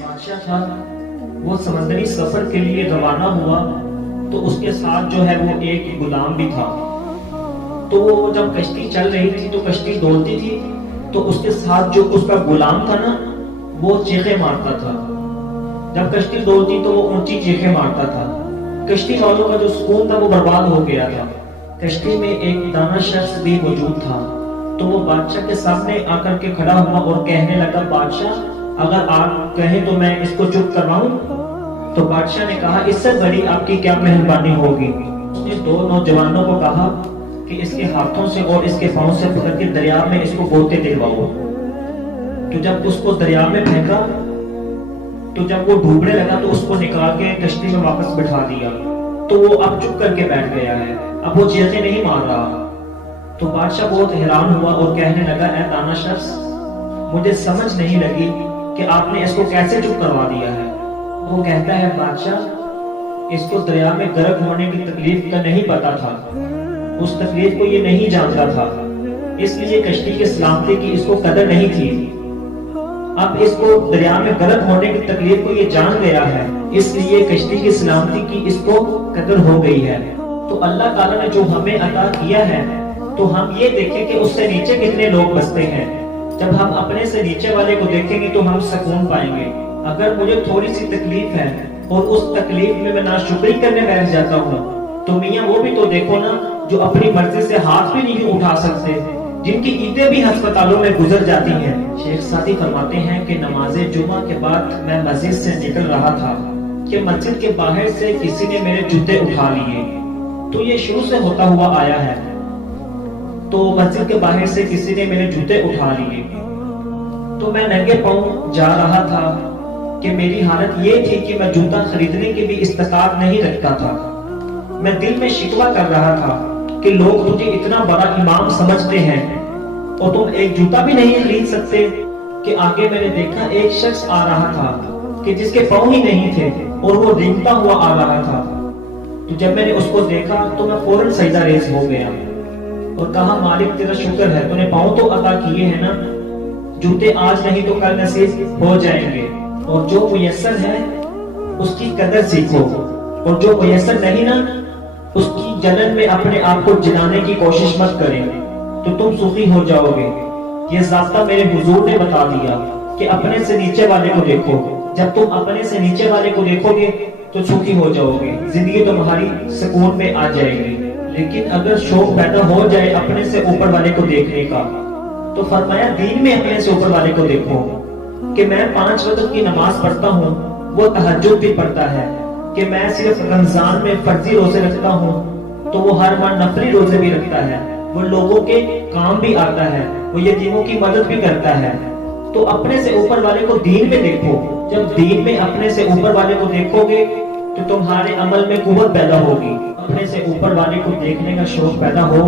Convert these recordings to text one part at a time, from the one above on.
بادشاہ تھا، وہ سمندری سفر کے لیے روانہ ہوا تو اس کے ساتھ جو ہے وہ ایک غلام بھی تھا۔ تو وہ جب کشتی چل رہی تھی تو کشتی دوڑتی تھی تو اس کے ساتھ جو اس کا غلام تھا نا وہ چیخیں مارتا تھا۔ جب کشتی دوڑتی تو وہ اونچی چیخیں مارتا تھا۔ کشتی والوں کا جو سکون تھا وہ برباد ہو گیا تھا۔ کشتی میں ایک دانا شخص بھی موجود تھا، تو وہ بادشاہ کے سامنے آ کر کے کھڑا ہوا اور کہنے لگا، بادشاہ اگر آپ کہیں تو میں اس کو چپ کرواؤں؟ تو بادشاہ نے کہا، اس سے بڑی آپ کی کیا مہربانی ہوگی۔ اس نے دو نوجوانوں کو کہا کہ اس کے ہاتھوں سے اور اس کے پاؤں سے پکڑ کے دریا میں اس کو گوتے دلواؤ۔ تو جب اس کو دریا میں پھینکا تو جب وہ ڈوبنے لگا تو اس کو نکال کے کشتی میں واپس بٹھا دیا۔ تو وہ اب چپ کر کے بیٹھ گیا ہے، اب وہ چیخیں نہیں مار رہا۔ تو بادشاہ بہت حیران ہوا اور کہنے لگا، اے دانا شخص، مجھے سمجھ نہیں لگی کہ آپ نے اس کو کیسے چپ کروا دیا ہے۔ وہ کہتا ہے، بادشاہ اس کو دریا میں غرق ہونے کی تکلیف کا نہیں پتا تھا، اس تکلیف کو یہ نہیں جانتا تھا، اس لیے کشتی کے سلامتی کی اس کو قدر نہیں تھی۔ اب اس کو دریا میں غرق ہونے کی تکلیف کو یہ جان گیا ہے، اس لیے کشتی کی سلامتی کی اس کو قدر ہو گئی ہے۔ تو اللہ تعالیٰ نے جو ہمیں عطا کیا ہے تو ہم یہ دیکھیں کہ اس سے نیچے کتنے لوگ بستے ہیں۔ جب ہم اپنے سے نیچے والے کو دیکھیں گے تو ہم سکون پائیں گے۔ اگر مجھے تھوڑی سی تکلیف ہے اور اس تکلیف میں ناشکری کرنے بیٹھ جاتا ہوں تو میاں وہ بھی تو دیکھو نا جو اپنی مرضی سے ہاتھ بھی نہیں اٹھا سکتے، جن کی عیدیں بھی ہسپتالوں میں گزر جاتی ہیں۔ شیخ سعدی فرماتے ہیں کہ نماز جمعہ کے بعد میں مسجد سے نکل رہا تھا کہ مسجد کے باہر سے کسی نے میرے جوتے اٹھا لیے۔ تو یہ شروع سے ہوتا ہوا آیا ہے۔ تو مسجد کے باہر سے کسی نے میرے جوتے اٹھا لیے تو میں ننگے پاؤں جا رہا تھا کہ میری حالت یہ تھی کہ میں جوتا خریدنے کی بھی استطاعت نہیں رکھتا تھا۔ میں دل میں شکوہ کر رہا تھا کہ لوگ تجھے اتنا بڑا امام سمجھتے ہیں اور تم ایک جوتا بھی نہیں خرید سکتے۔ کہ آگے میں نے دیکھا ایک شخص آ رہا تھا کہ جس کے پاؤں ہی نہیں تھے اور وہ رینگتا ہوا آ رہا تھا۔ تو جب میں نے اس کو دیکھا تو میں فوراً سجدہ ریز ہو گیا اور کہا، مالک تیرا شکر ہے، تو نے پاؤں تو عطا کیے ہیں نا، جوتے آج نہیں تو کل نصیب ہو جائیں گے، اور جو میسر ہے اس کی قدر سیکھو، اور جو میسر نہیں نا اس کی جلن میں اپنے آپ کو جلانے کی کوشش مت کریں تو تم سخی ہو جاؤ گے۔ یہ ضابطہ میرے حضور نے بتا دیا کہ اپنے سے نیچے والے کو دیکھو۔ جب تم اپنے سے نیچے والے کو دیکھو گے تو سخی ہو جاؤ گے، زندگی تمہاری سکون میں آ جائے گی۔ لیکن اگر شوق پیدا ہو جائے اپنے سے اوپر والے کو دیکھنے کا تو فرمایا دین میں اپنے سے اوپر والے کو دیکھو کہ میں 5 وقت کی نماز پڑھتا ہوں، وہ تہجد بھی پڑھتا ہے، کہ میں صرف رمضان میں فرضی روزے رکھتا ہوں تو وہ ہر ماہ نفلی روزے بھی رکھتا ہے، وہ لوگوں کے کام بھی آتا ہے، وہ یتیموں کی مدد بھی کرتا ہے۔ تو اپنے سے اوپر والے کو دین میں دیکھو۔ جب دین میں اپنے سے اوپر والے کو دیکھو گے تو تمہارے عمل میں قوت پیدا ہوگی۔ اپنے سے اوپر والے کو دیکھنے کا شوق پیدا ہو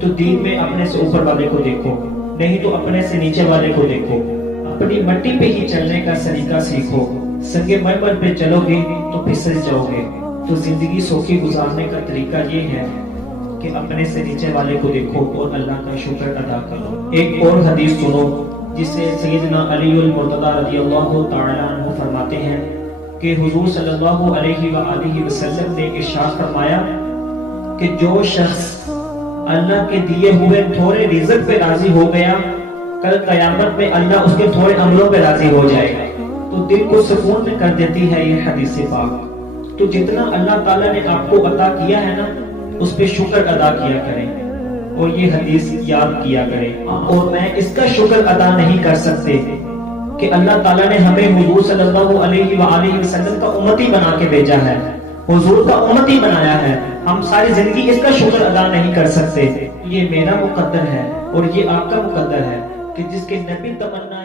تو دین میں اپنے سے اوپر والے کو دیکھو، نہیں تو اپنے سے نیچے والے کو دیکھو۔ اپنی مٹی پہ ہی چلنے کا سلیقہ سیکھو، سنگ مرمر پہ چلو گے تو پھسل جاؤ گے۔ تو زندگی سوکھی گزارنے کا طریقہ یہ ہے کہ اپنے سے نیچے والے کو دیکھو اور اللہ کا شکر ادا کرو۔ ایک اور حدیث سنو جسے سیدنا علی المرتضی رضی اللہ تعالی عنہ فرماتے ہیں کہ حضور صلی اللہ علیہ وآلہ وسلم نے ارشاد فرمایا کہ جو شخص اللہ کے دیے ہوئے تھوڑے رزق پہ راضی ہو گیا، کل قیامت میں اللہ اس کے تھوڑے عملوں پہ راضی ہو جائے گا۔ تو دل کو سکون میں کر دیتی ہے یہ حدیث پاک۔ تو جتنا اللہ تعالیٰ نے آپ کو عطا کیا ہے نا اس پہ شکر ادا کیا کریں اور یہ حدیث یاد کیا کریں۔ اور میں اس کا شکر ادا نہیں کر سکتے کہ اللہ تعالیٰ نے ہمیں حضور صلی اللہ علیہ وآلہ وسلم کا امتی بنا کے بھیجا ہے، حضور کا امتی بنایا ہے۔ ہم ساری زندگی اس کا شکر ادا نہیں کر سکتے۔ یہ میرا مقدر ہے اور یہ آپ کا مقدر ہے کہ جس کے نبی تمنا